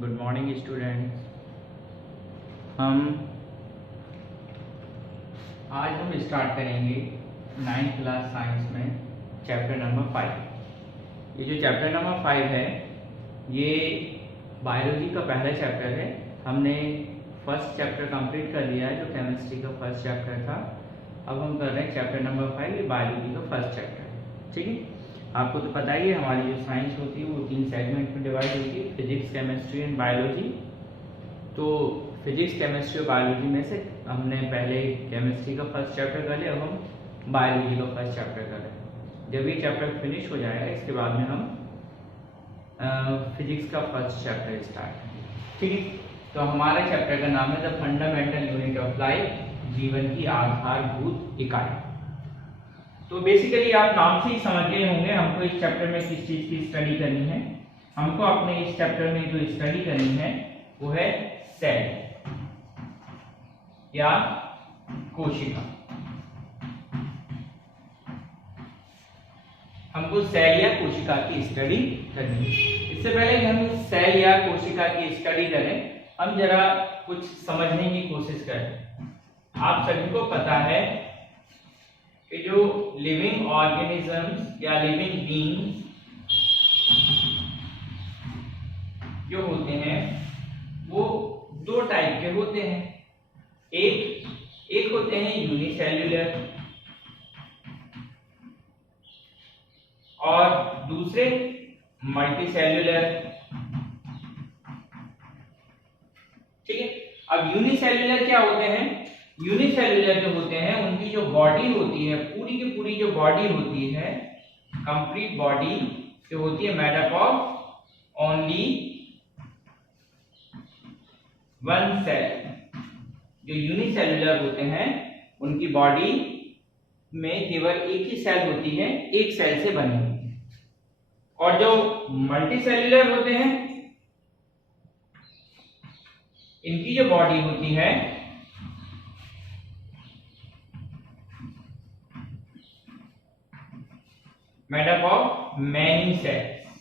Good morning students. हम आज start करेंगे 9th क्लास साइंस में चैप्टर नंबर 5। ये जो चैप्टर नंबर 5 है ये बायोलॉजी का पहला चैप्टर है। हमने फर्स्ट चैप्टर कंप्लीट कर लिया है जो केमिस्ट्री का फर्स्ट चैप्टर था। अब हम कर रहे हैं चैप्टर नंबर 5, ये बायोलॉजी का फर्स्ट चैप्टर है। ठीक है, आपको तो पता ही है हमारी जो साइंस होती है वो 3 सेगमेंट में डिवाइड होती है, फिजिक्स, केमिस्ट्री एंड बायोलॉजी। तो फिजिक्स, केमिस्ट्री और बायोलॉजी में से हमने पहले केमिस्ट्री का फर्स्ट चैप्टर कर लिया, अब हम बायोलॉजी का फर्स्ट चैप्टर कर रहे हैं। जब ये चैप्टर फिनिश हो जाएगा इसके बाद में हम फिजिक्स का फर्स्ट चैप्टर स्टार्ट करेंगे। ठीक है, तो हमारे चैप्टर का नाम है the fundamental unit of life, जीवन की आधारभूत इकाई। तो बेसिकली आप नाम से ही समझ गए होंगे हमको इस चैप्टर में किस चीज की स्टडी करनी है। हमको अपने इस चैप्टर में जो स्टडी करनी है वो है सेल या कोशिका। हमको सेल या कोशिका की स्टडी करनी है। इससे पहले कि हम सेल या कोशिका की स्टडी करें, हम जरा कुछ समझने की कोशिश करें। आप सभी को पता है कि जो लिविंग ऑर्गेनिजम्स या लिविंग बीइंग्स जो होते हैं वो 2 टाइप के होते हैं। एक होते हैं यूनिसेल्युलर और दूसरे मल्टीसेल्युलर। ठीक है, अब यूनिसेल्युलर क्या होते हैं? यूनिसेल्युलर जो होते हैं उनकी जो बॉडी होती है, पूरी की पूरी जो बॉडी होती है, कंप्लीट बॉडी जो होती है made up of only 1 cell. जो यूनिसेल्युलर होते हैं उनकी बॉडी में केवल एक ही सेल होती है, एक सेल से बनी हुई है। और जो मल्टीसेल्युलर होते हैं इनकी जो बॉडी होती है made up of many cells.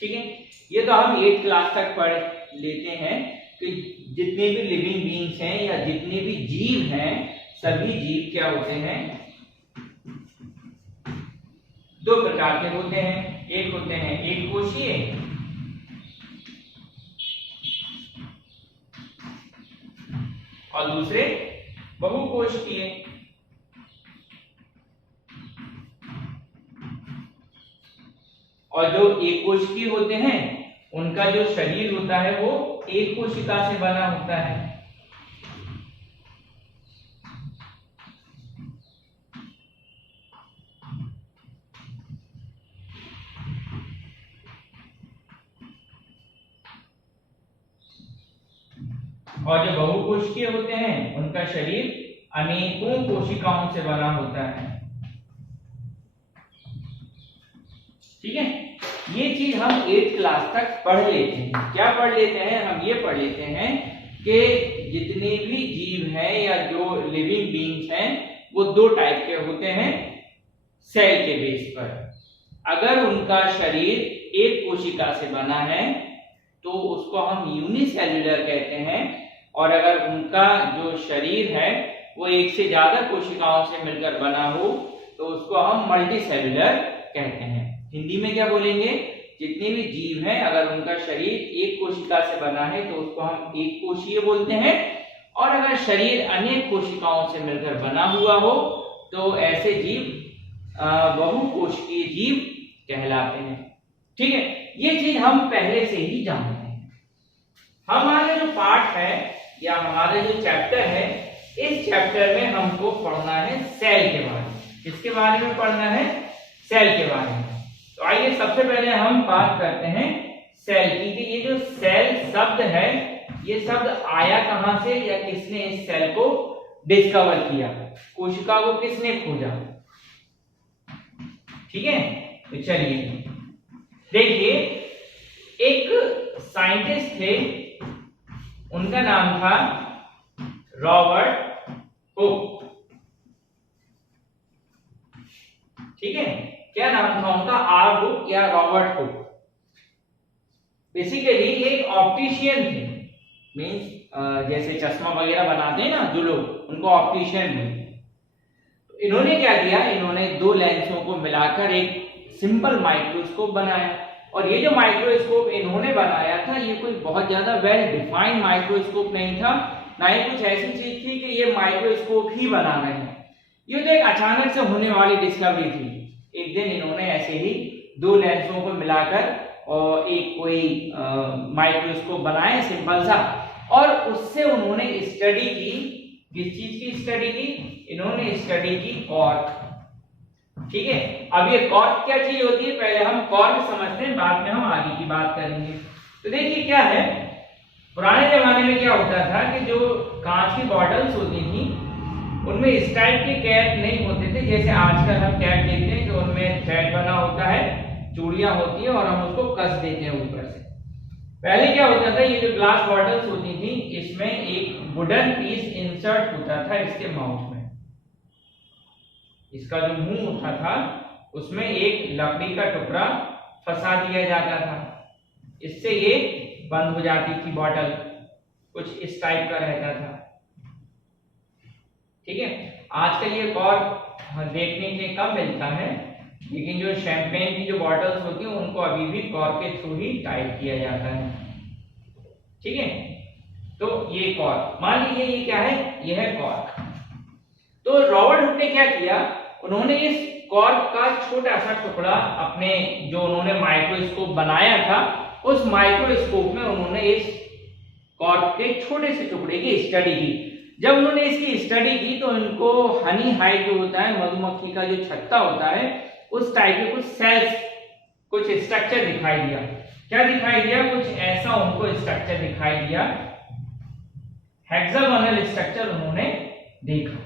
ठीक है, ये तो हम 8th क्लास तक पढ़ लेते हैं कि जितने भी लिविंग बीइंग्स हैं या जितने भी जीव हैं सभी जीव क्या होते हैं? 2 प्रकार के होते हैं। एक होते हैं एक कोशीय और दूसरे बहुकोशीय। और जो एक कोशिकीय होते हैं उनका जो शरीर होता है वो एक कोशिका से बना होता है। और जो बहुकोशिकीय होते हैं उनका शरीर अनेकों कोशिकाओं से बना होता है। ठीक है, ये चीज हम 8th क्लास तक पढ़ लेते हैं। क्या पढ़ लेते हैं? हम ये पढ़ लेते हैं कि जितने भी जीव हैं या जो लिविंग बीइंग्स हैं वो 2 टाइप के होते हैं सेल के बेस पर। अगर उनका शरीर एक कोशिका से बना है तो उसको हम यूनिसेल्युलर कहते हैं, और अगर उनका जो शरीर है वो एक से ज्यादा कोशिकाओं से मिलकर बना हो तो उसको हम मल्टीसेल्युलर कहते हैं। हिंदी में क्या बोलेंगे? जितने भी जीव हैं अगर उनका शरीर एक कोशिका से बना है तो उसको हम एक कोशीय बोलते हैं, और अगर शरीर अनेक कोशिकाओं से मिलकर बना हुआ हो तो ऐसे जीव बहुकोशिकीय जीव कहलाते हैं। ठीक है, ये चीज हम पहले से ही जानते हैं। हमारा जो पार्ट है या हमारा जो चैप्टर है, इस चैप्टर में हमको पढ़ना है सेल के बारे में। किसके बारे में पढ़ना है? सेल के बारे में। तो आइए सबसे पहले हम बात करते हैं सेल की कि ये जो सेल शब्द है ये शब्द आया कहां से या किसने इस सेल को डिस्कवर किया, कोशिका को किसने खोजा। ठीक है, तो चलिए देखिए, एक साइंटिस्ट थे, उनका नाम था रॉबर्ट हुक। ठीक है, क्या नाम था उनका? आर हुक या रॉबर्ट हुक। बेसिकली एक ऑप्टिशियन थे, मीन्स जैसे चश्मा वगैरह बनाते हैं ना जो लोग, उनको ऑप्टिशियन बोलते। इन्होंने क्या किया, इन्होंने दो लेंसों को मिलाकर एक सिंपल माइक्रोस्कोप बनाया। और ये जो माइक्रोस्कोप इन्होंने बनाया था ये कोई बहुत ज्यादा वेल डिफाइंड माइक्रोस्कोप नहीं था, ना ही कुछ ऐसी चीज थी कि ये माइक्रोस्कोप ही बना रहे हैं। ये तो एक अचानक से होने वाली डिस्कवरी थी। एक दिन इन्होंने ऐसे ही दो लेंसों को मिलाकर और एक कोई माइक्रोस्कोप बनाया सिंपल सा, और उससे उन्होंने स्टडी की। किस चीज की स्टडी की? इन्होंने स्टडी की कॉर्क। ठीक है, अब ये कॉर्क क्या चीज होती है, पहले हम कॉर्क समझते हैं, बाद में हम आगे की बात करेंगे। तो देखिए क्या है, पुराने जमाने में क्या होता था कि जो कांच की बॉटल्स होती थी उनमें इस टाइप के कैप नहीं होते थे, जैसे आजकल हम कैप देखते हैं कि उनमें थ्रेड बना होता है, चूड़ियां होती है और हम उसको कस देते हैं ऊपर से। पहले क्या होता था, ये जो ग्लास बॉटल्स होती थी इसमें एक वुडन पीस इंसर्ट होता था इसके माउथ में। इसका जो मुंह होता था उसमें एक लकड़ी का टुकड़ा फंसा दिया जाता था, इससे ये बंद हो जाती थी बॉटल, कुछ इस टाइप का रहता था। ठीक है, आजकल ये कॉर्क देखने के कम मिलता है, लेकिन जो शैंपेन की जो बॉटल्स होती हैं उनको अभी भी कॉर्क के थ्रू ही टाइप किया जाता है। ठीक है, तो ये कॉर्क, मान लीजिए ये क्या है, ये है कॉर्क। तो रॉबर्ट हुक ने क्या किया, उन्होंने इस कॉर्क का छोटा सा टुकड़ा अपने जो उन्होंने माइक्रोस्कोप बनाया था उस माइक्रोस्कोप में उन्होंने इस कॉर्क के छोटे से टुकड़े की स्टडी की। जब उन्होंने इसकी स्टडी की तो उनको हनी हाइव जो होता है, मधुमक्खी का जो छत्ता होता है, उस टाइप के कुछ सेल्स, कुछ स्ट्रक्चर दिखाई दिया। क्या दिखाई दिया? कुछ ऐसा उनको स्ट्रक्चर दिखाई दिया, हेक्सागोनल स्ट्रक्चर उन्होंने देखा।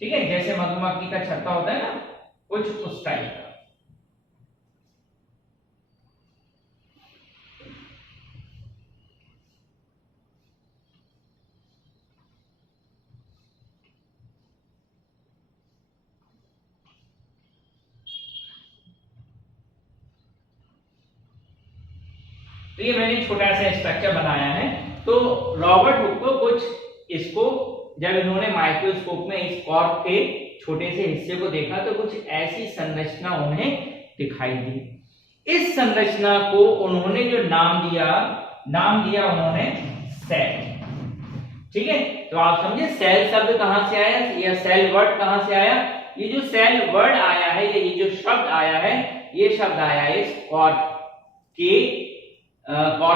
ठीक है, जैसे मधुमक्खी का छत्ता होता है ना, कुछ उस टाइप का। तो ये मैंने छोटा सा स्ट्रक्चर बनाया है। तो रॉबर्ट हुक को कुछ इसको जब इन्होंने माइक्रोस्कोप में इस कॉर्क के छोटे से हिस्से को देखा तो कुछ ऐसी संरचना उन्हें दिखाई दी। इस संरचना को उन्होंने जो नाम दिया उन्होंने सेल। ठीक है, तो आप समझे सेल शब्द कहां से आया या सेल वर्ड कहां से आया? ये जो सेल वर्ड आया है, ये जो शब्द आया है, ये शब्द आया है इस कॉर्क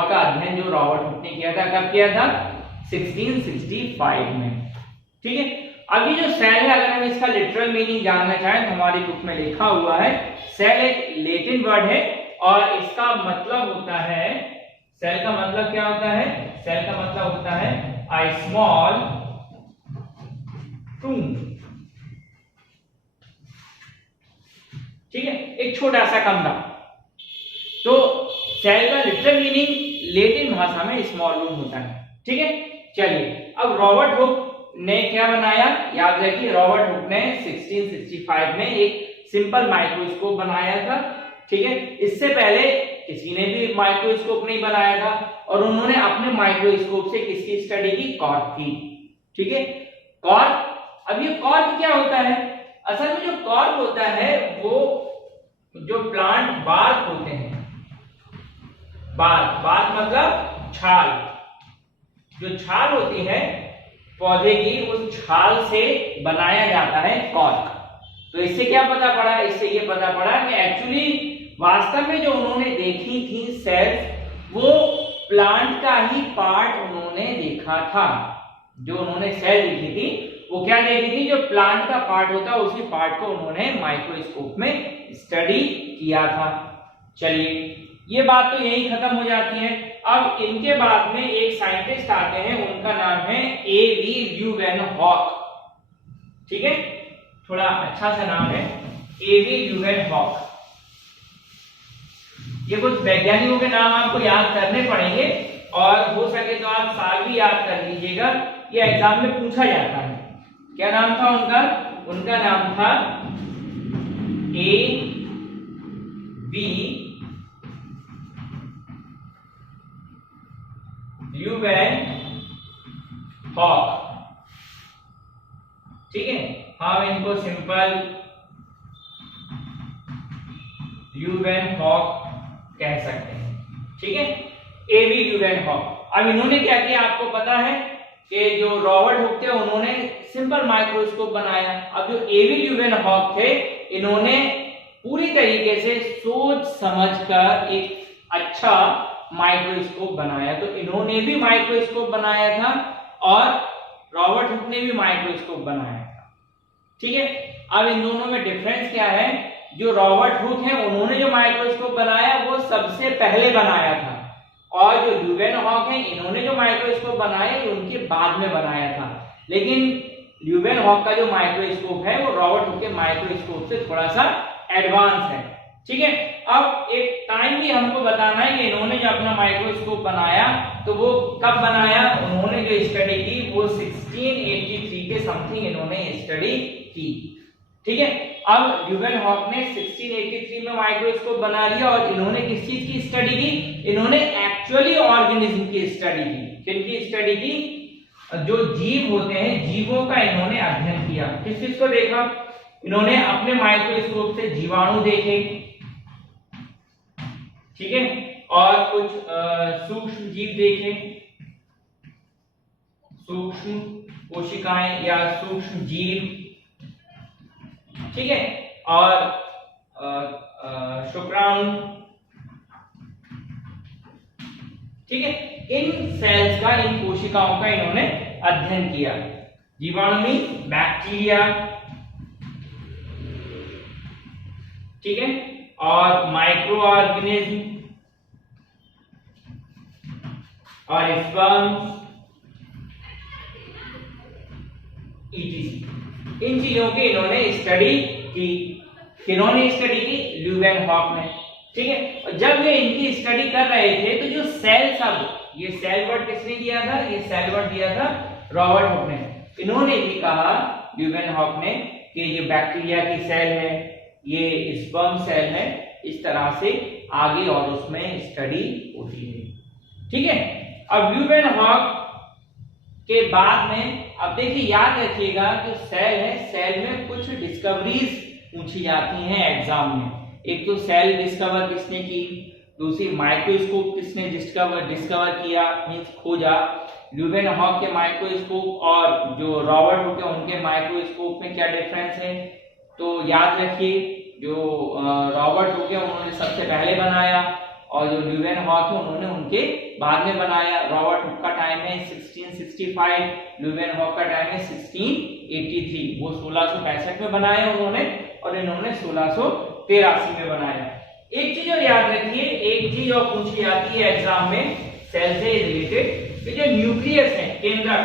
का अध्ययन जो रॉबर्ट हुक ने किया था। कब किया था? 1665 में। ठीक है, अभी जो सेल है, अगर हम इसका लिटरल मीनिंग जानना चाहें तो हमारी बुक में लिखा हुआ है, सेल एक लैटिन वर्ड है और इसका मतलब होता है, सेल का मतलब क्या होता है? सेल का मतलब होता है a small tomb। ठीक है, एक छोटा सा कमरा। तो सेल का लिटरल मीनिंग लैटिन भाषा में स्मॉल रूम होता है। ठीक है, चलिए अब रॉबर्ट हुक ने क्या बनाया, याद रखिए रॉबर्ट हुक ने 1665 में एक सिंपल माइक्रोस्कोप बनाया था। ठीक है, इससे पहले किसी ने भी माइक्रोस्कोप नहीं बनाया था और उन्होंने अपने माइक्रोस्कोप से किसकी स्टडी की? कॉर्क की। ठीक है, कॉर्क। अब ये कॉर्क क्या होता है? असल में जो कॉर्क होता है वो जो प्लांट बार्क होते हैं, बार्क मतलब छाल, जो छाल होती है पौधे की, उस छाल से बनाया जाता है कॉर्क। तो इससे क्या पता पड़ा? इससे ये पता पड़ा कि एक्चुअली वास्तव में जो उन्होंने देखी थी सेल्स, वो प्लांट का ही पार्ट उन्होंने देखा था। जो उन्होंने सेल देखी थी वो क्या देखी थी? जो प्लांट का पार्ट होता है उसी पार्ट को उन्होंने माइक्रोस्कोप में स्टडी किया था। चलिए, ये बात तो यही खत्म हो जाती है। अब इनके बाद में एक साइंटिस्ट आते हैं, उनका नाम है A.V. ल्यूवेनहॉक। ठीक है, थोड़ा अच्छा सा नाम है, A.V. ल्यूवेनहॉक। ये कुछ वैज्ञानिकों के नाम आपको याद करने पड़ेंगे और हो सके तो आप साल भी याद कर लीजिएगा, ये एग्जाम में पूछा जाता है। क्या नाम था उनका? उनका नाम था A.V. ल्यूवेन हॉक, ठीक है, हम इनको सिंपल ल्यूवेन हॉक कह सकते हैं, ठीक है, एवी ल्यूवेन हॉक। अब इन्होंने क्या किया आपको पता है कि जो रॉबर्ट हुक थे उन्होंने सिंपल माइक्रोस्कोप बनाया। अब जो एवी ल्यूवेन हॉक थे इन्होंने पूरी तरीके से सोच समझकर एक अच्छा माइक्रोस्कोप बनाया। तो इन्होंने भी माइक्रोस्कोप बनाया था और रॉबर्ट हुक ने भी माइक्रोस्कोप बनाया था, ठीक है। अब इन दोनों में डिफरेंस क्या है, जो रॉबर्ट हुक है उन्होंने जो माइक्रोस्कोप बनाया वो सबसे पहले बनाया था, और जो ल्यूवेन हॉक है इन्होंने जो माइक्रोस्कोप बनाया ये उनके बाद में बनाया था। लेकिन ल्यूवेन हॉक का जो माइक्रोस्कोप है वो रॉबर्ट हुक के माइक्रोस्कोप से थोड़ा सा एडवांस है, ठीक है। अब एक टाइम भी हमको बताना है कि इन्होंने जो अपना माइक्रोस्कोप बनाया तो वो कब बनाया, उन्होंने जो स्टडी की वो 1683 के समथिंग इन्होंने स्टडी की, ठीक है। अब ल्यूवेन हॉक ने 1683 में माइक्रोस्कोप बना लिया और इन्होंने किस चीज की स्टडी की, इन्होंने एक्चुअली ऑर्गेनिज्म की स्टडी की। किनकी स्टडी की, जो जीव होते हैं जीवों का इन्होंने अध्ययन किया। किस चीज को देखा, इन्होंने अपने माइक्रोस्कोप से जीवाणु देखे, ठीक है, और कुछ सूक्ष्म जीव देखे, सूक्ष्म कोशिकाएं या सूक्ष्म जीव, ठीक है, और शुक्राणु, ठीक है। इन सेल्स का, इन कोशिकाओं का इन्होंने अध्ययन किया। जीवाणु में बैक्टीरिया, ठीक है, और माइक्रो ऑर्गेनिज्म और स्पर्म्स, etc। इन चीजों की इन्होंने स्टडी की। किन्होंने स्टडी की, ल्यूवेन हॉक ने, ठीक है। और जब ये इनकी स्टडी कर रहे थे तो जो सेल, सब ये सेल वर्ड किसने दिया था, ये सेल वर्ड दिया था रॉबर्ट हुक ने। इन्होंने भी कहा ल्यूवेन हॉक ने कि ये बैक्टीरिया की सेल है, ये स्पर्म सेल है, इस तरह से आगे और उसमें स्टडी होती है, ठीक है। अब ल्यूवेन हॉक के बाद में, अब देखिए याद रखिएगा जो सेल है, सेल में कुछ डिस्कवरीज पूछी जाती हैं एग्जाम में। एक तो सेल डिस्कवर किसने की, दूसरी माइक्रोस्कोप किसने डिस्कवर किया, मींस खोजा। ल्यूवेन हॉक के माइक्रोस्कोप और जो रॉबर्ट हुक है उनके माइक्रोस्कोप में क्या डिफरेंस है, तो याद रखिए जो रॉबर्ट हुक है उन्होंने सबसे पहले बनाया और जो ल्यूवेन हॉक है उन्होंने उनके बाद में बनाया। रॉबर्ट हुक का टाइम है 1665, ल्यूवेन हॉक का टाइम है 1683। वो 1665 में बनाया उन्होंने और इन्होंने 1683 में बनाया। एक चीज और याद रखिए, एक चीज और पूछी जाती है एग्जाम में सेल से रिलेटेड, कि जो न्यूक्लियस है, केंद्रक,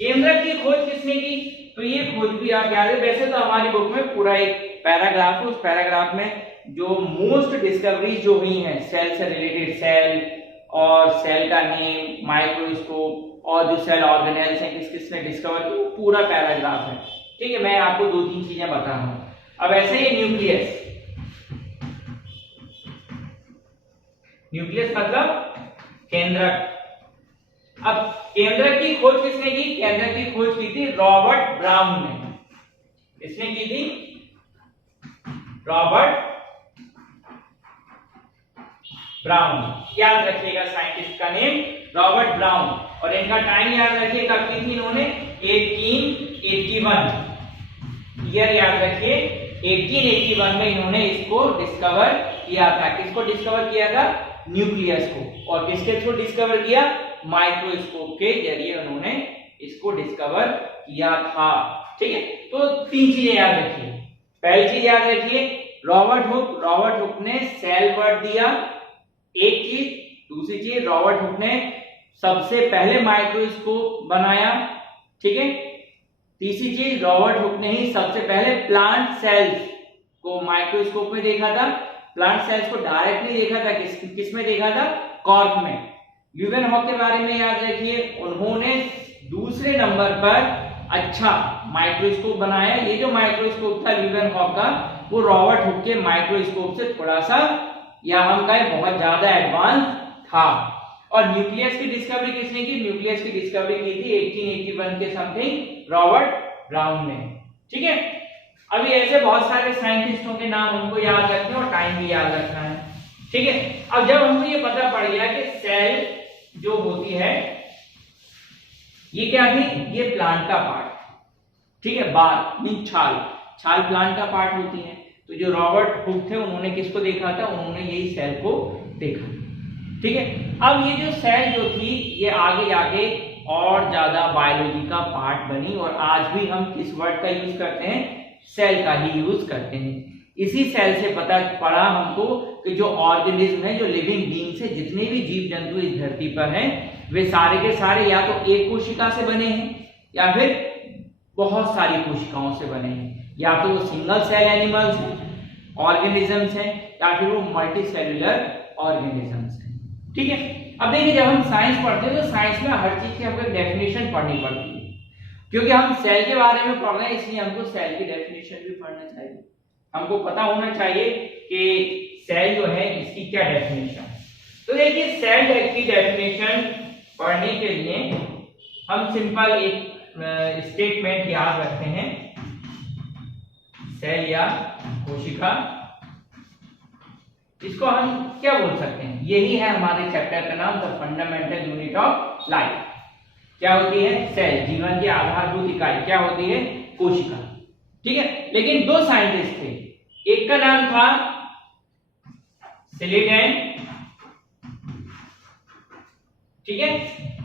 केंद्रक की खोज किसने की, तो ये खोज भी आप याद है। वैसे तो हमारी बुक में पूरा एक पैराग्राफ है, उस पैराग्राफ में जो मोस्ट डिस्कवरीज जो हुई हैं सेल से रिलेटेड, सेल और सेल का नेम, माइक्रोस्कोप और जो सेल ऑर्गेनेल्स हैं किस किसने डिस्कवर की, वो पूरा पैराग्राफ है, ठीक है। मैं आपको दो तीन चीजें बता रहा हूं। अब ऐसे ही न्यूक्लियस, न्यूक्लियस मतलब केंद्रक। अब केंद्रक की खोज किसने की, केंद्रक की खोज की थी रॉबर्ट ब्राउन ने। किसने की थी, रॉबर्ट ब्राउन। याद रखिएगा साइंटिस्ट का नेम रॉबर्ट ब्राउन, और इनका टाइम याद रखिए कब की थी इन्होंने, 1881 ईयर याद रखिए। 1881 में इन्होंने इसको डिस्कवर किया था। किसको डिस्कवर किया था, न्यूक्लियस को। और किसके थ्रू डिस्कवर किया, माइक्रोस्कोप के जरिए उन्होंने इसको डिस्कवर किया था, ठीक है। तो तीन चीजें याद रखिए। पहली चीज याद रखिए रॉबर्ट हुक ने सेल वर्ड दिया, एक चीज। दूसरी चीज रॉबर्ट हुक ने सबसे पहले माइक्रोस्कोप बनाया, ठीक है। तीसरी चीज रॉबर्ट हुक ने ही सबसे पहले प्लांट सेल्स को माइक्रोस्कोप में देखा था। प्लांट सेल्स को डायरेक्ट नहीं देखा था, किस में देखा था, कॉर्क में। ल्यूवेन हॉक के बारे में याद रखिए, उन्होंने दूसरे नंबर पर अच्छा माइक्रोस्कोप बनाया। ये जो माइक्रोस्कोप था ल्यूवेन हॉक का, वो रॉबर्ट हुक के माइक्रोस्कोप से थोड़ा सा, या हम कहें बहुत ज्यादा एडवांस था। और न्यूक्लियस की डिस्कवरी किसने की? न्यूक्लियस की डिस्कवरी की थी 1881 के समथिंग रॉबर्ट ब्राउन ने। ठीक है, अभी ऐसे बहुत सारे साइंटिस्टों के नाम हमको याद रखने हैं और टाइम भी याद रखना है। ठीक है, अब जब हमको ये पता पड़ गया कि सेल जो होती है ये क्या थी? ये प्लांट का पार्ट। ठीक है, बाल मीन छाल, छाल प्लांट का पार्ट होती है। तो जो रॉबर्ट हुक थे उन्होंने किसको देखा था? उन्होंने यही सेल को देखा। ठीक है, अब ये जो सेल जो थी ये आगे जाके और ज्यादा बायोलॉजी का पार्ट बनी और आज भी हम किस वर्ड का यूज करते हैं? सेल का ही यूज करते हैं। इसी सेल से पता पड़ा हमको कि जो ऑर्गेनिज्म है, जो लिविंग बीइंग्स है, जितने भी जीव जंतु इस धरती पर हैं, वे सारे के सारे या तो एक कोशिका से बने हैं या फिर बहुत सारी कोशिकाओं से बने हैं। या तो वो सिंगल सेल एनिमल्स हैं, ऑर्गेनिजम्स हैं, या फिर वो मल्टी सेल्यूलर ऑर्गेनिजम्स हैं। ठीक है, अब देखिए जब हम साइंस पढ़ते हैं तो साइंस में हर चीज की हमको डेफिनेशन पढ़नी पड़ती है, क्योंकि हम सेल के बारे में पढ़ रहे हैं इसलिए हमको सेल की डेफिनेशन भी पढ़ना चाहिए। हमको पता होना चाहिए कि सेल जो है इसकी क्या डेफिनेशन। तो देखिए सेल की डेफिनेशन पढ़ने के लिए हम सिंपल एक स्टेटमेंट याद रखते हैं, सेल या कोशिका, इसको हम क्या बोल सकते हैं? यही है हमारे चैप्टर का नाम, the fundamental unit of life. क्या होती है? सेल, जीवन की आधारभूत इकाई। क्या होती है? कोशिका। ठीक है, लेकिन दो साइंटिस्ट थे, एक का नाम था सिलिडेन, ठीक है,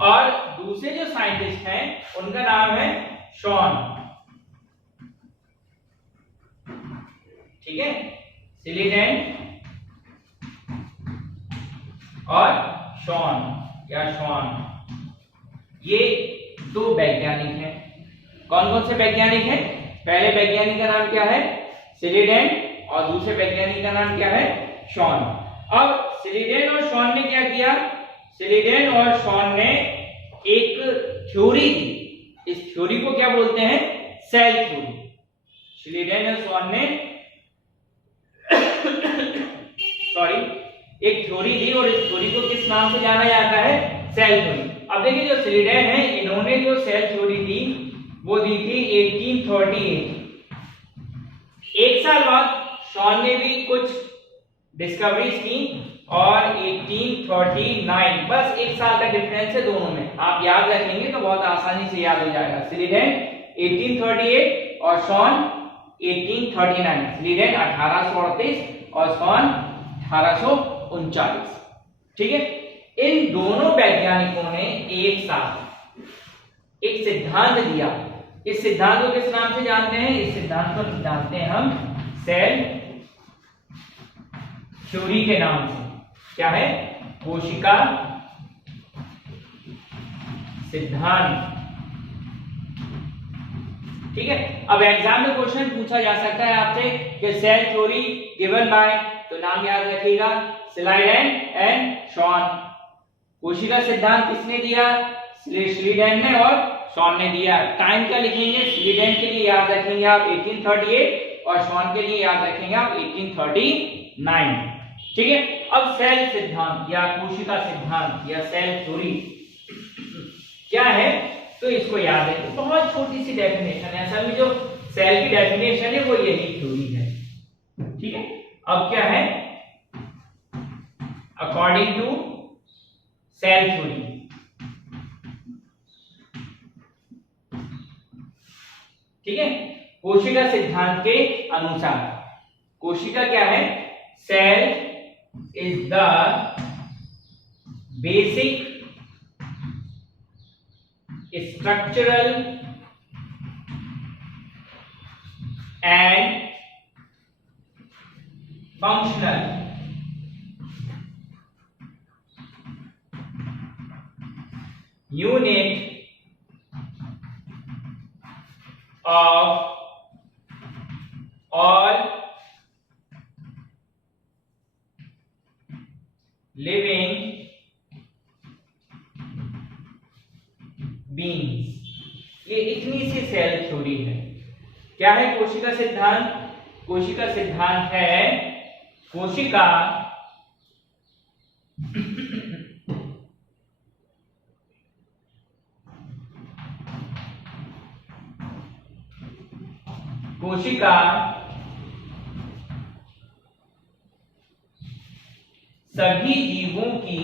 और दूसरे जो साइंटिस्ट हैं उनका नाम है शॉन। ठीक है, सिलिडेन और शॉन या शॉन, ये दो वैज्ञानिक हैं। कौन कौन से वैज्ञानिक हैं? पहले वैज्ञानिक का नाम क्या है? सिलिडेन, और दूसरे वैज्ञानिक का नाम क्या है? शॉन। अब सिलिडेन और शॉन ने क्या किया? सिलिडेन और शॉन ने एक थ्योरी दी। इस थ्योरी को क्या बोलते हैं? Cell theory. सिलिडेन और शॉन ने सॉरी एक थ्योरी दी और इस थ्योरी को किस नाम से जाना जाता है? Cell theory. अब देखिए जो सिलिडेन है इन्होंने जो सेल थ्योरी दी वो दी थी 1838। एक साल बाद शॉन ने भी कुछ डिस्कवरीज की और 1839, बस एक साल का डिफरेंस है दोनों में, आप याद रखेंगे तो बहुत आसानी से याद हो जाएगा। सिलिडेन 1838 और शॉन 1839। सिलिडेन 1838 और शॉन 1839। ठीक है, इन दोनों वैज्ञानिकों ने एक साथ एक सिद्धांत दिया। इस सिद्धांत को किस नाम से जानते हैं? इस सिद्धांत को जानते हैं हम सेल थ्योरी के नाम से। क्या है? कोशिका सिद्धांत। ठीक है, अब एग्जाम में क्वेश्चन पूछा जा सकता है आपसे कि सेल थ्योरी गिवन बाय, तो नाम याद रखिएगा, सिलिडेन एंड शॉन। कोशिका सिद्धांत किसने दिया? सिलिडेन ने और शॉन ने दिया। टाइम क्या लिखेंगे? सिलिडेन के लिए याद रखेंगे आप 1838 और शॉन के लिए याद रखेंगे आप 1839। ठीक है, अब सेल सिद्धांत या कोशिका सिद्धांत या सेल थ्योरी क्या है तो इसको याद है। तो बहुत छोटी सी डेफिनेशन है, असल में जो सेल की डेफिनेशन है वो यही थ्योरी है। ठीक है, अब क्या है? अकॉर्डिंग टू सेल थ्योरी, ठीक है, कोशिका सिद्धांत के अनुसार कोशिका क्या है? Cell is the basic structural and functional unit of all living beings। ये इतनी सी सेल थ्योरी है। क्या है कोशिका सिद्धांत? कोशिका सिद्धांत है कोशिका कोशिका सभी जीवों की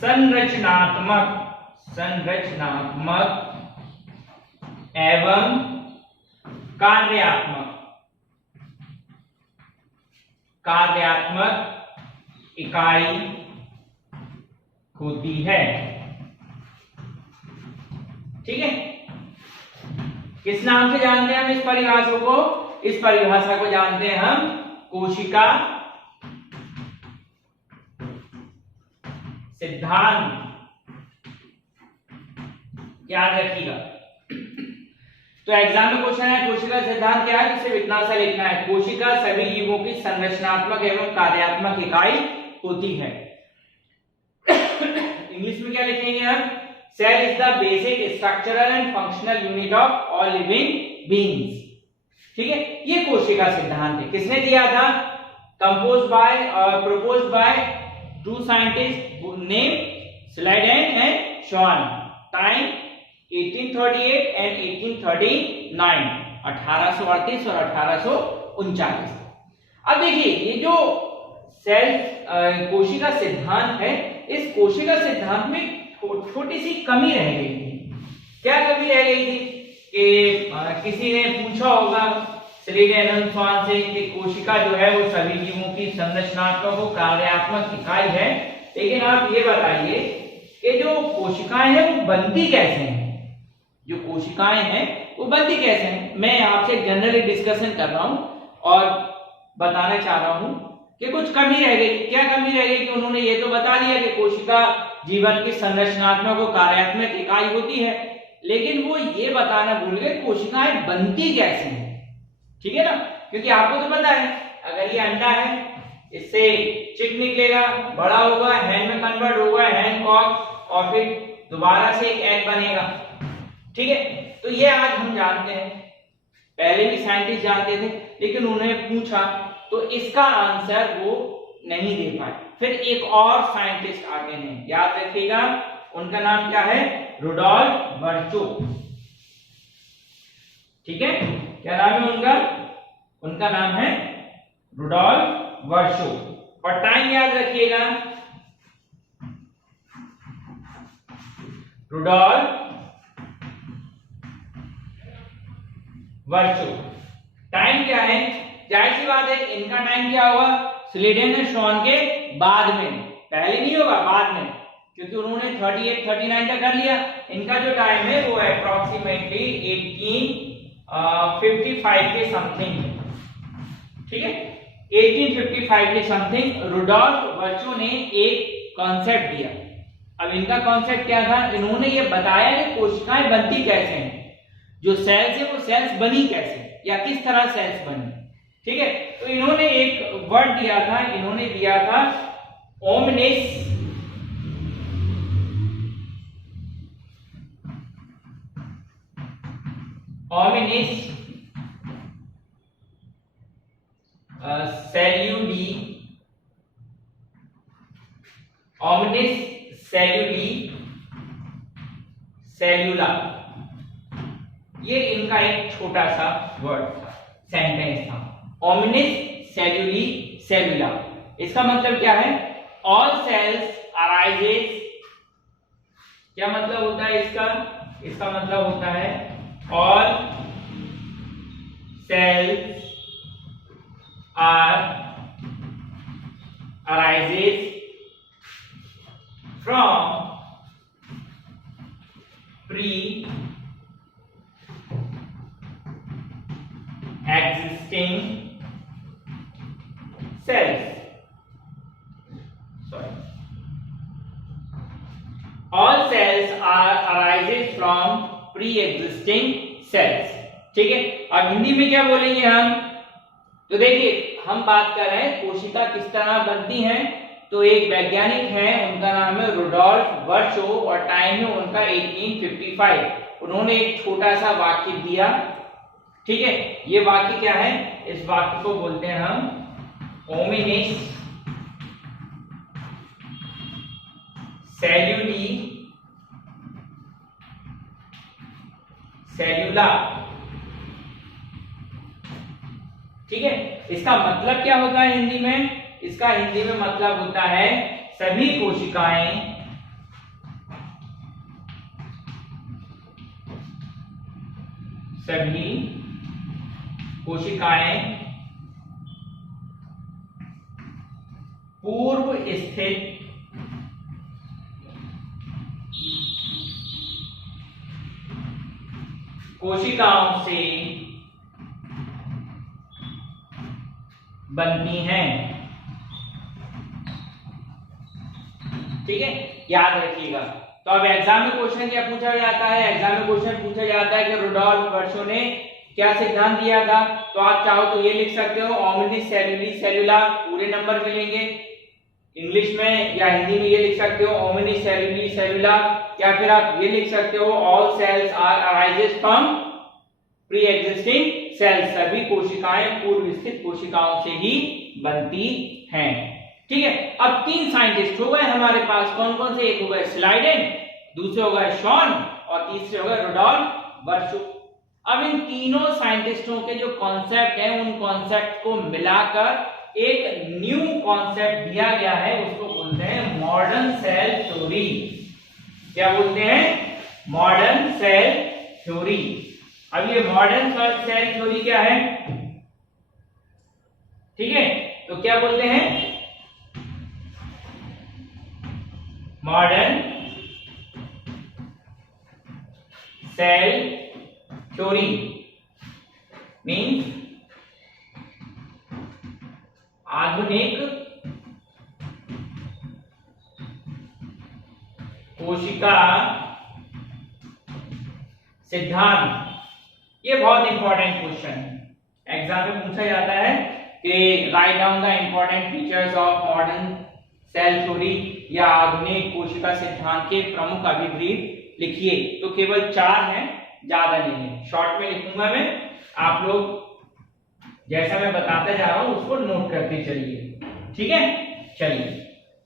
संरचनात्मक एवं कार्यात्मक इकाई होती है। ठीक है, किस नाम से जानते हैं हम इस परिभाषा को? इस परिभाषा को जानते हैं हम कोशिका सिद्धांत। याद रखिएगा। तो एग्जाम में क्वेश्चन है कोशिका सिद्धांत क्या है, तो सिर्फ इतना सा लिखना है, कोशिका सभी जीवों की संरचनात्मक एवं कार्यात्मक इकाई होती है। इंग्लिश में क्या लिखेंगे हम? Cell is the basic structural and functional unit of all living beings. ठीक है, ये कोशिका सिद्धांत है। किसने दिया था? proposed by two scientists named Schleiden and Schwann. Time 1838 and 1839, 1838 और 1839। अब देखिए, ये जो सेल कोशिका सिद्धांत है, इस कोशिका सिद्धांत में छोटी सी कमी रह गई थी। क्या कमी रह गई थी? कि किसी ने पूछा होगा श्लेडेन और श्वान से कि कोशिका जो है वो सभी जीवों की संरचनात्मक और कार्यात्मक इकाई है, लेकिन आप ये बताइए कि जो कोशिकाएं हैं वो बनती कैसे हैं? जो कोशिकाएं हैं वो बनती कैसे हैं? मैं आपसे जनरली डिस्कशन कर रहा हूं और बताना चाह रहा हूं कि कुछ कमी रह गई। क्या कमी रह गई? कि उन्होंने ये तो बता दिया कि कोशिका जीवन की संरचनात्मक और कार्यात्मक इकाई होती है, लेकिन वो ये बताना भूल गए कोशिकाएं बनती कैसे हैं। ठीक है ना, क्योंकि आपको तो पता है अगर ये अंडा है, इससे चिक निकलेगा, बड़ा होगा, हैन में कन्वर्ट होगा, हैन कॉक, और फिर दोबारा से एक एग बनेगा। ठीक है, तो ये आज हम जानते हैं, पहले भी साइंटिस्ट जानते थे, लेकिन उन्हें पूछा तो इसका आंसर वो नहीं दे पाए। फिर एक और साइंटिस्ट आते हैं, याद रखिएगा, उनका नाम क्या है? रुडोल्फ वर्चो। ठीक है, क्या नाम है उनका? उनका नाम है रुडोल्फ वर्चो। और टाइम याद रखिएगा, रुडोल्फ वर्चो। टाइम क्या है? जाहिर सी बात है इनका टाइम क्या होगा? स्लीडेन और श्वान के बाद में, पहले नहीं होगा, बाद में, क्योंकि उन्होंने 38-39 तक कर लिया। इनका जो टाइम है वो अप्रोक्सीमेटली 1855 के समथिंग। ठीक है, 1855 के समथिंग रुडोल्फ वर्चो ने एक कॉन्सेप्ट दिया। अब इनका कॉन्सेप्ट क्या था? इन्होंने ये बताया कि कोशिकाएं बनती कैसे हैं, जो सेल्स है वो सेल्स बनी कैसे, या किस तरह सेल्स बनी। ठीक है, तो इन्होंने एक वर्ड दिया था, इन्होंने दिया था ओमनिस सेल्यूला। ये इनका एक छोटा सा वर्ड था, सेंटेंस था, ओमनिस सेल्यूली सेल्यूला। इसका मतलब क्या है? All cells arises. क्या मतलब होता है इसका? इसका मतलब होता है all cells arises from pre-existing cells. All cells arises from pre-existing cells. ठीक है, अब हिंदी में क्या बोलेंगे हम? तो देखिए, हम बात कर रहे हैं कोशिका किस तरह बनती हैं। तो एक वैज्ञानिक है, उनका नाम है रुडोल्फ वर्चो और टाइम है उनका 1855। उन्होंने एक छोटा सा वाक्य दिया। ठीक है, ये वाक्य क्या है? इस वाक्य को बोलते हैं हम ओमिनिस सेलुलर। ठीक है, इसका मतलब क्या होता है हिंदी में? इसका हिंदी में मतलब होता है सभी कोशिकाएं पूर्व स्थित कोशिकाओं से बनती हैं। ठीक है, याद रखिएगा। तो अब एग्जाम में क्वेश्चन क्या पूछा जाता है? एग्जाम में क्वेश्चन पूछा जाता है कि रुडोल्फ वर्शो ने क्या सिद्धांत दिया था? तो आप चाहो तो ये लिख सकते हो ओमनिस सेलुलि सेलुला, पूरे नंबर मिलेंगे। इंग्लिश में या हिंदी में ये लिख सकते हो ओमनिस सेलुलि सेलुला, या फिर आप ये लिख सकते हो all cells are arises from pre existing cells, सभी कोशिकाएं पूर्व स्थित कोशिकाओं से ही बनती हैं। ठीक है, अब 3 साइंटिस्ट हो गए हमारे पास। कौन कौन से? एक हो गए स्लाइडेन, दूसरे हो गए शॉन और तीसरे हो गए रुडोल्फ वर्शो। अब इन तीनों साइंटिस्टों के जो कॉन्सेप्ट है उन कॉन्सेप्ट को मिलाकर एक न्यू कॉन्सेप्ट दिया गया है, उसको बोलते हैं मॉडर्न सेल थ्योरी। क्या बोलते हैं? Modern cell theory. अब ये मॉडर्न सेल थ्योरी क्या है? ठीक है, तो क्या बोलते हैं? मॉडर्न सेल थ्योरी मीन्स आधुनिक कोशिका सिद्धांत। ये बहुत इंपॉर्टेंट क्वेश्चन है, एग्जाम में पूछा जाता है कि write down the important features of modern cell theory या आधुनिक कोशिका सिद्धांत के प्रमुख अभिप्राय लिखिए। तो केवल 4 हैं, ज्यादा नहीं है, शॉर्ट में लिखूंगा मैं, आप लोग जैसा मैं बताते जा रहा हूं उसको नोट करते चलिए। ठीक है, चलिए।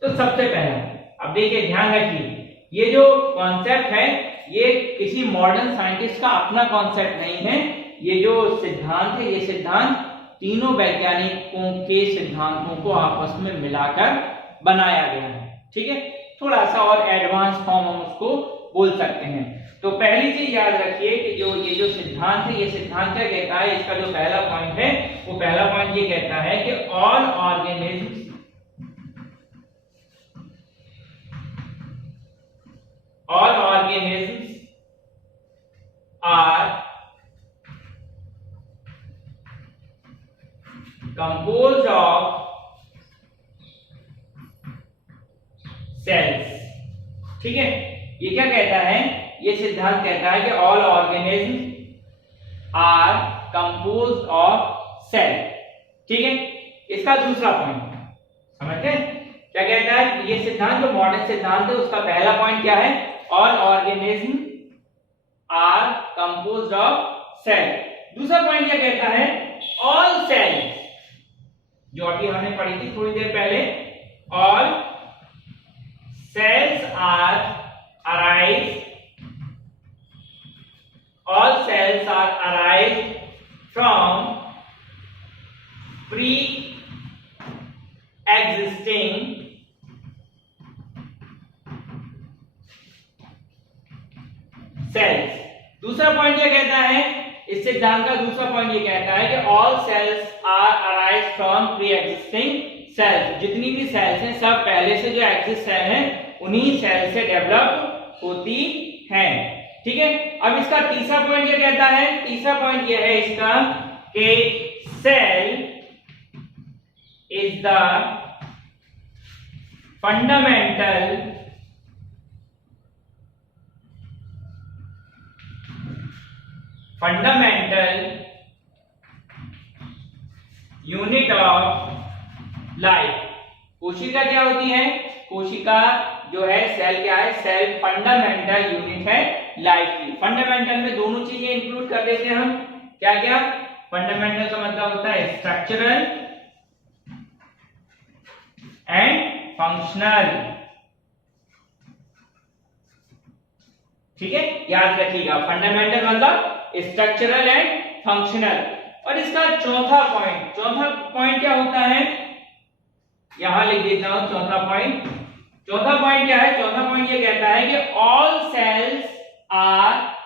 तो सबसे पहला, अब देखिए ध्यान रखिए, ये जो कॉन्सेप्ट है ये किसी मॉडर्न साइंटिस्ट का अपना कॉन्सेप्ट नहीं है। ये जो सिद्धांत है, ये सिद्धांत तीनों वैज्ञानिकों के सिद्धांतों को आपस में मिलाकर बनाया गया है। ठीक है, थोड़ा सा और एडवांस फॉर्म हम उसको बोल सकते हैं। तो पहली चीज याद रखिए कि ये जो सिद्धांत है, ये सिद्धांत क्या कहता है? इसका जो पहला पॉइंट है, वो पहला पॉइंट ये कहता है कि all organisms are composed of cells। ठीक है, ये क्या कहता है? ये सिद्धांत कहता है कि all organism are composed of cell. ठीक है, इसका दूसरा पॉइंट समझते हैं क्या कहता है? ये सिद्धांत जो मॉडर्न सिद्धांत है उसका पहला पॉइंट क्या है? All organism are composed of cell. दूसरा पॉइंट क्या कहता है? ऑल सेल्स, जो अभी हमने पढ़ी थी थोड़ी देर पहले, all cells are arise, all cells are arise from pre existing cells. दूसरा पॉइंट क्या कहता है? इस सिद्धांत का दूसरा पॉइंट ये कहता है कि all cells are arise from pre existing cells. जितनी भी सेल्स हैं सब पहले से जो एग्जिस्ट सेल हैं उन्हीं सेल से डेवलप होती हैं। ठीक है, अब इसका तीसरा पॉइंट क्या कहता है? तीसरा पॉइंट ये है इसका कि cell is the fundamental unit of life. कोशिका क्या होती है? कोशिका जो है सेल क्या है? सेल फंडामेंटल यूनिट है लाइफ की। फंडामेंटल में दोनों चीजें इंक्लूड कर लेते हैं हम। क्या क्या? फंडामेंटल का मतलब होता है स्ट्रक्चरल एंड फंक्शनल। ठीक है, याद रखिएगा, फंडामेंटल मतलब स्ट्रक्चरल एंड फंक्शनल। और इसका चौथा पॉइंट क्या होता है, यहां लिख देता हूं चौथा पॉइंट। चौथा पॉइंट क्या है, चौथा पॉइंट ये कहता है कि all cells are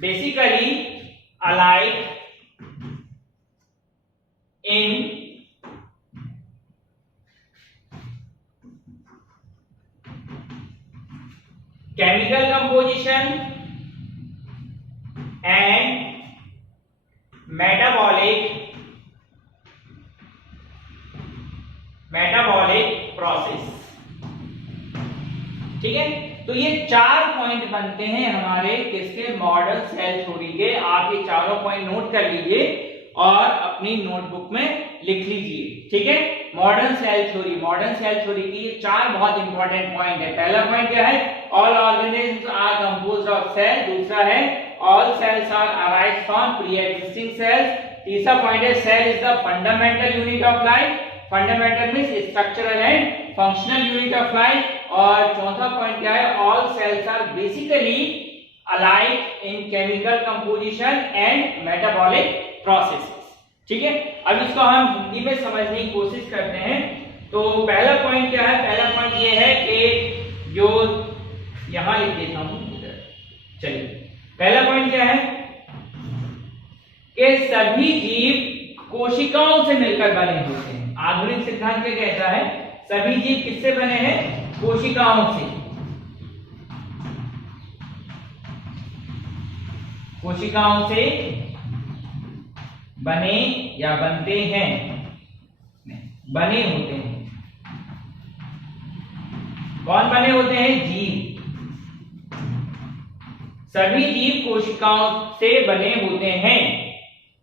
basically alike in chemical composition and metabolic process। ठीक है, तो ये 4 पॉइंट बनते हैं हमारे किसके, मॉडर्न सेल थ्योरी के। आप ये चारों पॉइंट नोट कर लीजिए और अपनी नोटबुक में लिख लीजिए। ठीक है, मॉडर्न सेल थ्योरी की ये 4 बहुत इंपॉर्टेंट पॉइंट है। पहला पॉइंट क्या है, all organisms are composed of cell. दूसरा है all cells are arised from pre existing cells. तीसरा पॉइंट है cell is the fundamental unit of life. Fundamental means structural and functional unit of life. और चौथा point क्या है, all cells are basically alike in chemical composition and metabolic processes. ठीक है, अब इसको हम हिंदी में समझने की कोशिश करते हैं। तो पहला पॉइंट क्या है, पहला पॉइंट ये है कि जो यहां लिख देता हूं, चलिए पहला पॉइंट क्या है कि सभी जीव कोशिकाओं से मिलकर बने होते हैं। आधुनिक सिद्धांत क्या कहता है, सभी जीव किससे बने हैं, कोशिकाओं से। कोशिकाओं से बने या बनते हैं, बने होते हैं। कौन बने होते हैं, जीव। सभी जीव कोशिकाओं से बने होते हैं,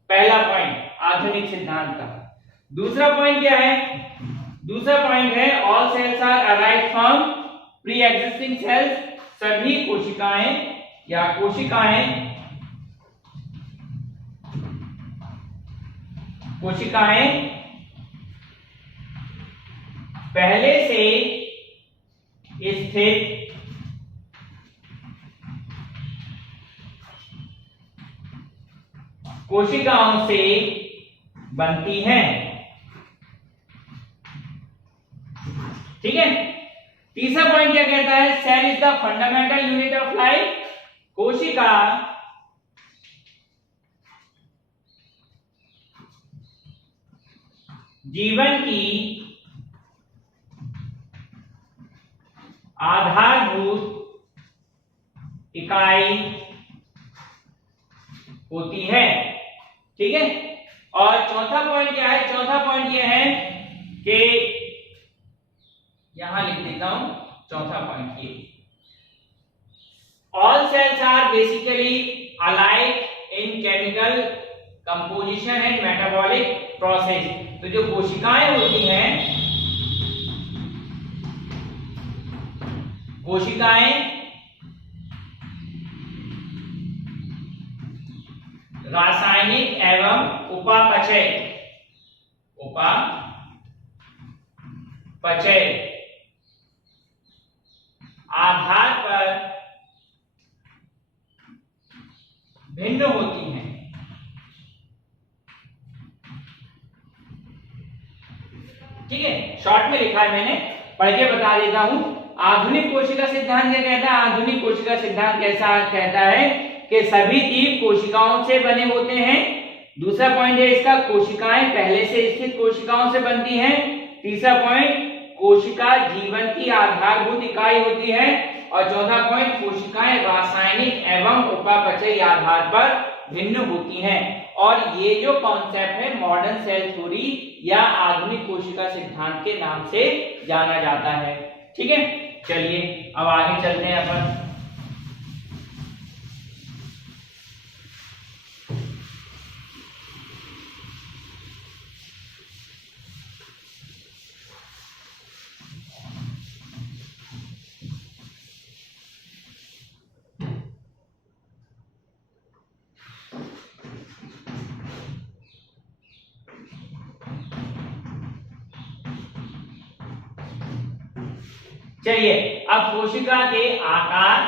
पहला पॉइंट आधुनिक सिद्धांत का। दूसरा पॉइंट क्या है, दूसरा पॉइंट है all cells are arrived from pre existing cells. सभी कोशिकाएं या कोशिकाएं पहले से स्थित कोशिकाओं से बनती हैं। ठीक है, तीसरा पॉइंट क्या कहता है, cell is the fundamental unit of life. कोशिका जीवन की आधारभूत इकाई होती है। ठीक है, और चौथा पॉइंट क्या है, चौथा पॉइंट यह है कि यहां लिख देता हूं चौथा पॉइंट ये, all cells are basically alike in chemical composition and metabolic process. तो जो कोशिकाएं होती हैं, कोशिकाएं रासायनिक एवं उपापचय आधार पर भिन्न होती हैं। ठीक है, शॉर्ट में लिखा है मैंने, पढ़ के बता देता हूं। आधुनिक कोशिका सिद्धांत क्या कहता है, आधुनिक कोशिका सिद्धांत कैसा कहता है कि सभी जीव कोशिकाओं से बने होते हैं। दूसरा पॉइंट है इसका, कोशिकाएं पहले से स्थित कोशिकाओं से बनती हैं। तीसरा पॉइंट, कोशिका जीवन की आधारभूत इकाई होती है। और चौथा पॉइंट, कोशिकाएं रासायनिक एवं उपापचयी आधार पर भिन्न होती हैं। और ये जो कॉन्सेप्ट है मॉडर्न सेल थ्योरी या आधुनिक कोशिका सिद्धांत के नाम से जाना जाता है। ठीक है, चलिए अब आगे चलते हैं अपन। चलिए अब कोशिका के आकार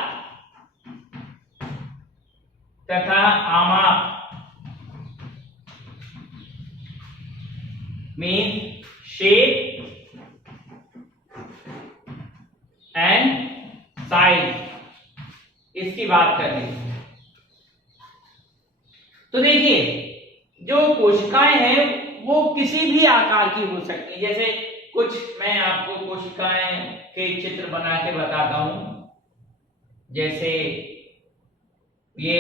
तथा आमाप मीन शेप एंड साइज इसकी बात कर रहे हैं। तो देखिए जो कोशिकाएं हैं वो किसी भी आकार की हो सकती है। जैसे कुछ मैं आपको कोशिकाएं के चित्र बना के बताता हूं। जैसे ये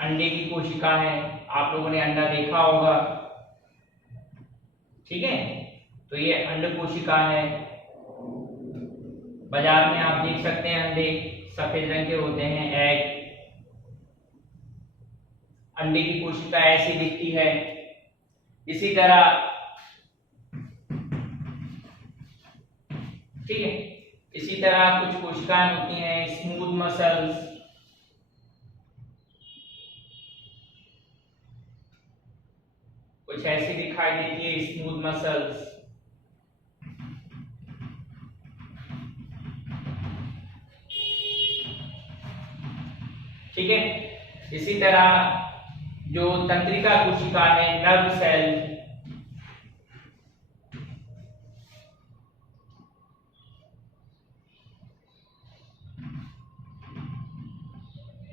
अंडे की कोशिका है, आप लोगों ने अंडा देखा होगा, ठीक है। तो ये अंड कोशिका है। बाजार में आप देख सकते हैं अंडे सफेद रंग के होते हैं, एग। अंडे की कोशिका ऐसी दिखती है। इसी तरह ठीक है, इसी तरह कुछ कोशिकाएं होती हैं स्मूथ मसल्स, कुछ ऐसी दिखाई देती है स्मूथ मसल्स। ठीक है, इसी तरह जो तंत्रिका कोशिका है नर्व सेल,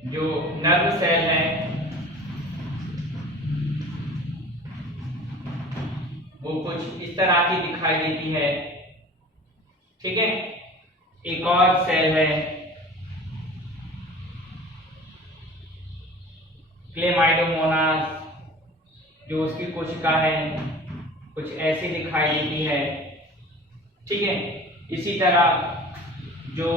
जो नर्व सेल है वो कुछ इस तरह की दिखाई देती है। ठीक है, एक और सेल है क्लेमाइडोमोनास, जो उसकी कोशिका है कुछ ऐसी दिखाई देती है। ठीक है, इसी तरह जो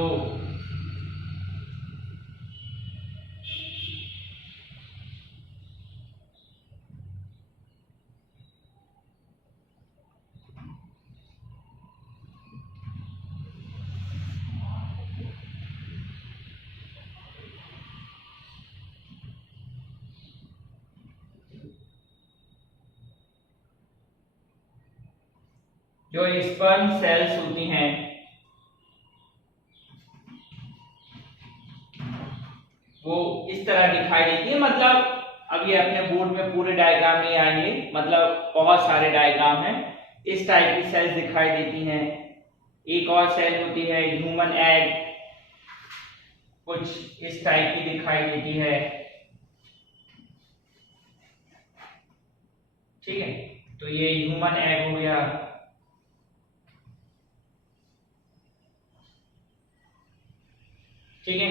स्पर्म सेल्स होती हैं वो इस तरह दिखाई देती है। मतलब अब ये अपने बोर्ड में पूरे डायग्राम नहीं आएंगे, मतलब बहुत सारे डायग्राम हैं। इस टाइप की सेल्स दिखाई देती हैं। एक और सेल होती है ह्यूमन एग, कुछ इस टाइप की दिखाई देती है। ठीक है, तो ये ह्यूमन एग हो गया। ठीक है,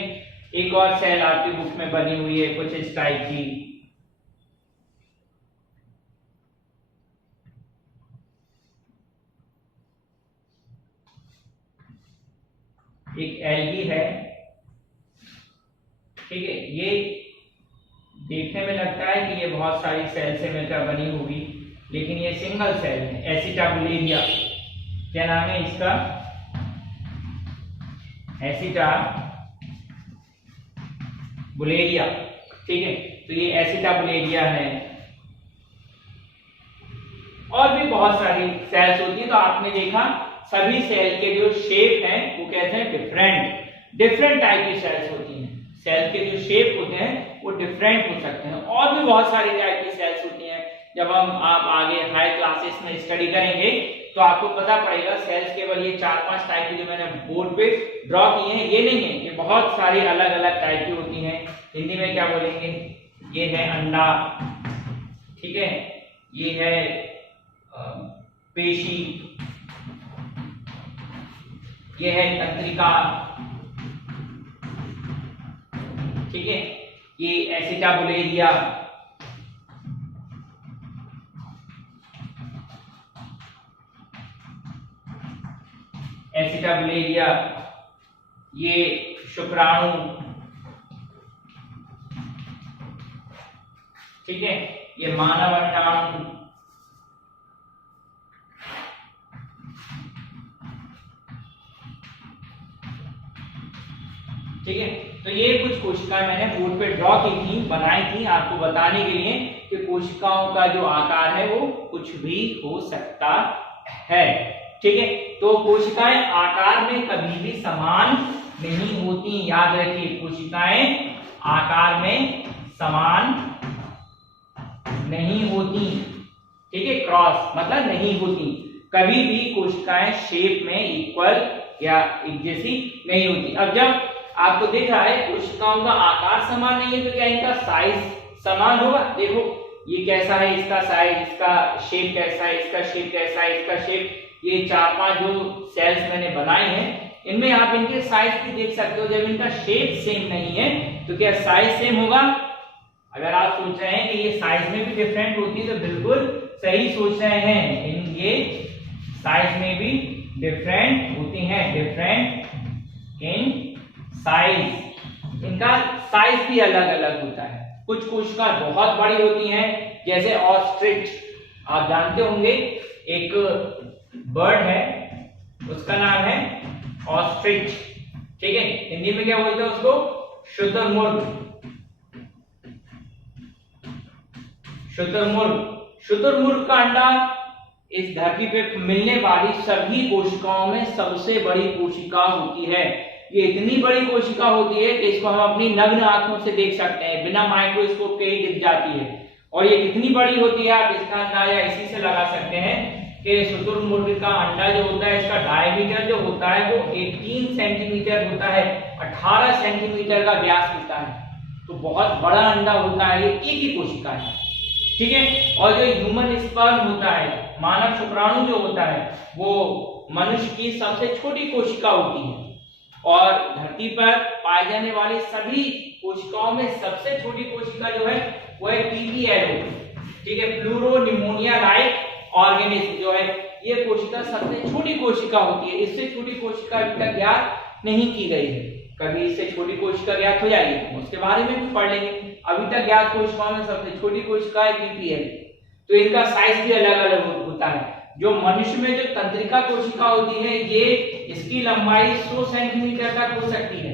एक और सेल आपकी बुक में बनी हुई है कुछ इस टाइप की। एक एल्गी है। ठीक है, ये देखने में लगता है कि ये बहुत सारी सेल से मिलकर बनी होगी, लेकिन ये सिंगल सेल है। एसिटाबुलेरिया, क्या नाम है इसका? एसिटाबुलेरिया। ठीक है, तो ये एसिटाबुलेरिया है। और भी बहुत सारी सेल्स होती है। तो आपने देखा सभी सेल के जो शेप हैं वो कहते हैं डिफरेंट टाइप की सेल्स होती हैं। सेल के जो शेप होते हैं वो डिफरेंट हो सकते हैं। और भी बहुत सारी टाइप की सेल्स होती हैं। जब आप आगे हाई क्लासेस में स्टडी करेंगे तो आपको पता पड़ेगा सेल्स केवल ये 4-5 टाइप की जो मैंने बोर्ड पे ड्रॉ की हैं ये नहीं है, ये बहुत सारी अलग अलग टाइप की होती हैं। हिंदी में क्या बोलेंगे? ये है अंडा, ठीक है, ये है पेशी, ये है तंत्रिका, ठीक है, ये एसिटाबुलेरिया, ये शुक्राणु, ठीक है, ये मानव अंडाणु, ठीक है। तो ये कुछ कोशिकाएं मैंने बोर्ड पे ड्रॉ की थी, बनाई थी आपको बताने के लिए कि कोशिकाओं का जो आकार है वो कुछ भी हो सकता है। ठीक है। तो कोशिकाएं आकार में कभी भी समान नहीं होती, याद रखिए, कोशिकाएं आकार में समान नहीं होती, ठीक है। क्रॉस मतलब नहीं होती, कभी भी कोशिकाएं शेप में इक्वल या एक जैसी नहीं होती। अब जब आपको दिख रहा है कोशिकाओं का आकार समान नहीं है तो क्या इनका साइज समान होगा? देखो ये कैसा है, इसका साइज, इसका शेप कैसा है, इसका शेप कैसा है, इसका शेप, ये 4-5 जो सेल्स मैंने बनाए हैं इनमें आप इनके साइज भी देख सकते हो। जब इनका शेप सेम नहीं है तो क्या साइज सेम होगा? अगर आप सोच रहे हैं कि ये साइज में भी डिफरेंट होती है तो बिल्कुल सही सोच रहे हैं, ये साइज में भी डिफरेंट होती हैं, डिफरेंट इन साइज, इनका साइज भी अलग अलग होता है। कुछ कोशिका बहुत बड़ी होती हैं, जैसे ऑस्ट्रिच, आप जानते होंगे एक बर्ड है उसका नाम है ऑस्ट्रिच, ठीक है। हिंदी में क्या बोलते हैं उसको? शुतुरमुर्ग। शुतुरमुर्ग, शुतुरमुर्ग का अंडा इस धरती पे मिलने वाली सभी कोशिकाओं में सबसे बड़ी कोशिका होती है। ये इतनी बड़ी कोशिका होती है कि इसको हम अपनी नग्न आंखों से देख सकते हैं, बिना माइक्रोस्कोप के ही दिख जाती है। और ये कितनी बड़ी होती है आप इसका अंदाजा इसी से लगा सकते हैं कि शुतुरमुर्ग का अंडा जो होता है इसका डायमीटर जो होता है वो 18 सेंटीमीटर होता है, 18 सेंटीमीटर का व्यास होता है। तो बहुत बड़ा अंडा होता है, ये एक ही कोशिका है, ठीक है। और जो ह्यूमन स्पर्म होता है, मानव शुक्राणु जो होता है, वो मनुष्य की सबसे छोटी कोशिका होती है। और धरती पर पाए जाने वाली सभी कोशिकाओं में सबसे छोटी कोशिका जो है वो है पीपीएलओ, ठीक है, प्लूरो निमोनिया लाइक ऑर्गेनिज्म जो है, ये कोशिका सबसे छोटी कोशिका होती है। इससे छोटी कोशिका अभी तक ज्ञात नहीं की गई है, कभी इससे छोटी कोशिका ज्ञात हो जाएगी उसके बारे में भी पढ़ लेंगे। अभी तक ज्ञात कोशिकाओं में सबसे छोटी कोशिका है पीपीएल। तो इनका साइज भी अलग अलग होता है। जो मनुष्य में जो तंत्रिका कोशिका होती है ये इसकी लंबाई 100 सेंटीमीटर तक हो सकती है,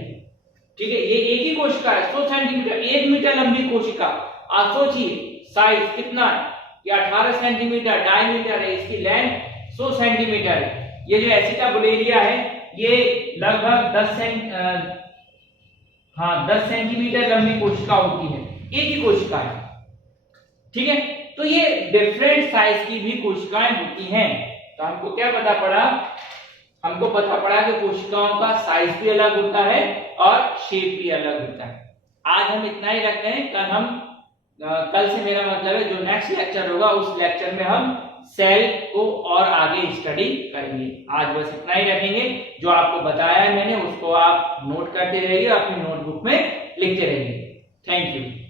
ठीक है। ये एक ही कोशिका है, 100 सेंटीमीटर, 1 मीटर लंबी कोशिका। आप सोचिए साइज कितना है, ये 18 सेंटीमीटर डायमीटर है, इसकी लेंथ 100 सेंटीमीटर है। ये जो एसिटाबुलेरिया है ये लगभग 10 सेंटीमीटर लंबी कोशिका होती है, एक ही कोशिका है, ठीक है। तो ये डिफरेंट साइज की भी कोशिकाएं होती हैं। तो हमको क्या पता पड़ा? हमको पता पड़ा कि कोशिकाओं का साइज भी अलग होता है और शेप भी अलग होता है। आज हम इतना ही रखते हैं, कल से मेरा मतलब है जो नेक्स्ट लेक्चर होगा उस लेक्चर में हम सेल को और आगे स्टडी करेंगे। आज बस इतना ही रखेंगे, जो आपको बताया है मैंने उसको आप नोट करते रहिए, अपनी नोटबुक में लिखते रहिए। Thank you.